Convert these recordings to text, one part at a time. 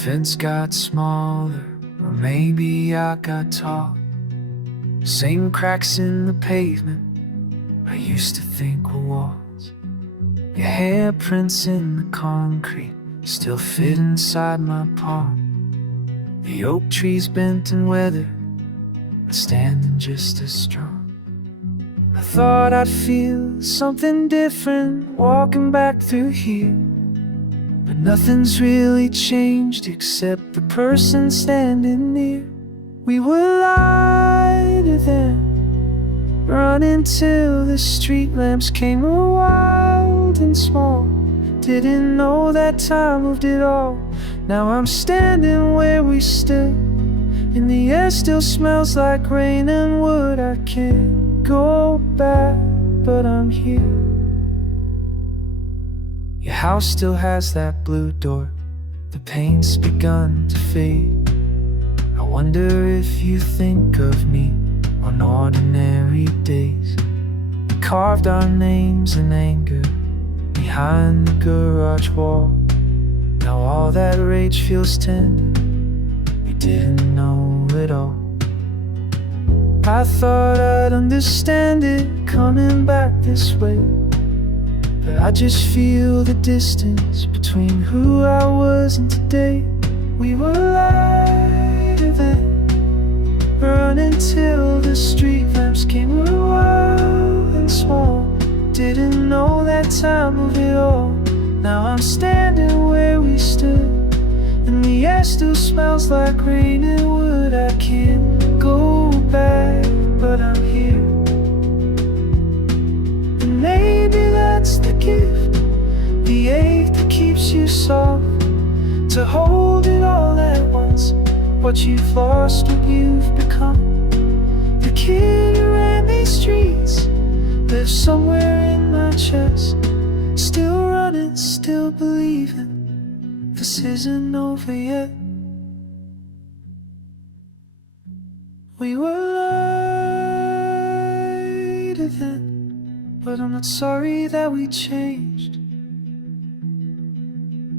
fence got smaller, or maybe I got tall. Same cracks in the pavement I used to think were walls. Your handprints in the concrete still fit inside my palm. The oak trees bent and weathered, but standing just as strong. I thought I'd feel something different walking back through here, but nothing's really changed except the person standing near. We were lighter then, running till the street lamps came wild and small. Didn't know that time moved it all. Now I'm standing where we stood, and the air still smells like rain and wood. I can't go back, but I'm here. Your house still has that blue door, the paint's begun to fade. I wonder if you think of me on ordinary days. We carved our names in anger behind the garage wall. Now all that rage feels tender, we didn't know it all. I thought I'd understand it coming back this way, but I just feel the distance between who I was and today. We were lighter then, running till the street lamps came wild and small. Didn't know that time of it all. Now I'm standing where we stood, and the air still smells like rain and wood. I can't go back, but I'm here. And maybe that's the gift, the ache that keeps you soft, to hold it all at once, what you've lost, what you've become. The kid who ran these streets lives somewhere in my chest, still running, still believing this isn't over yet. We were lighter then, but I'm not sorry that we changed.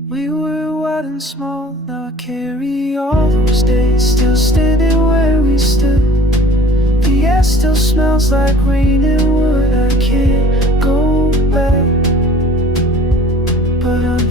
We were wide and small, now I carry all those days, still standing where we stood. The air still smells like rain and wood. I can't go back, but I'm